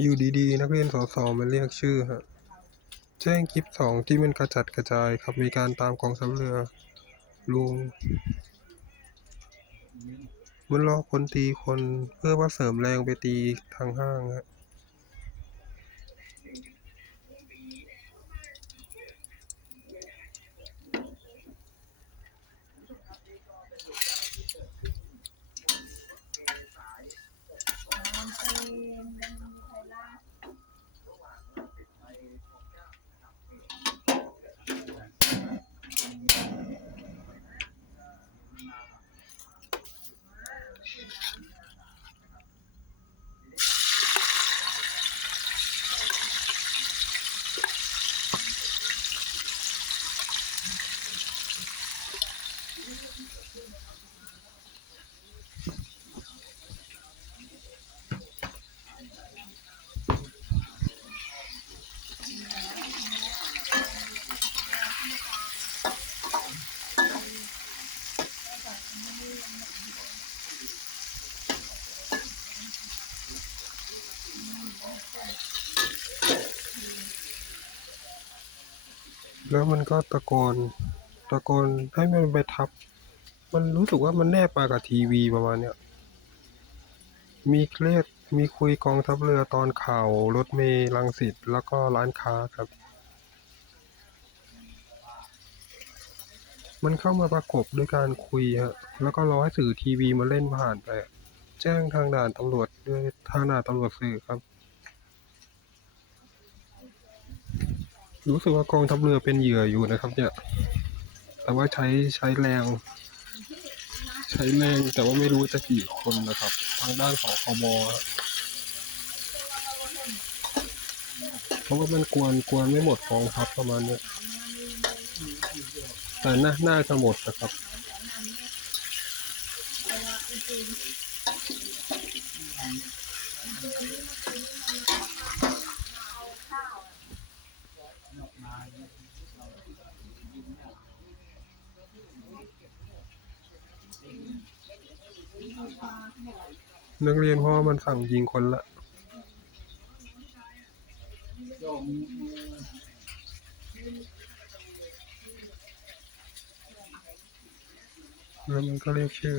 อยู่ดีๆ นักเรียนสสมาเรียกชื่อฮะ แจ้งคลิปสองที่มันกระจัดกระจายครับมีการตามกองทัพเรือลุงมันรอคนตีคนเพื่อว่าเสริมแรงไปตีทางห้างฮะ แล้วมันก็ตะโกนตะโกนให้มันไปทับ มันรู้สึกว่ามันแนบมากับทีวีประมาณเนี้ยมีเรียกมีคุยกองทัพเรือตอนข่าวรถเมล์รังสิตแล้วก็ร้านค้าครับ มันเข้ามาประกบด้วยการคุยฮะแล้วก็รอให้สื่อทีวีมาเล่นผ่านไป แจ้งทางด่านตำรวจด้วยทางด่านตำรวจสื่อครับ รู้สึกว่ากองทัพเรือเป็นเหยื่ออยู่นะครับ เนี่ย แต่ว่าใช้ใช้แรง ใช้แรงแต่ว่าไม่รู้จะกี่คนนะครับ ทางด้านของคบฮะเพราะว่ามันกวนกวนไม่หมดกองทัพประมาณเนี้ยแต่น่าน่าจะหมดนะครับ นักเรียนเพราะว่อมันสั่งยิงคนละแล้วมันก็เรียกชื่อ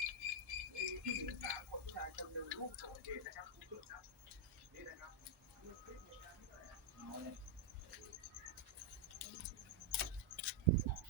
Thank you.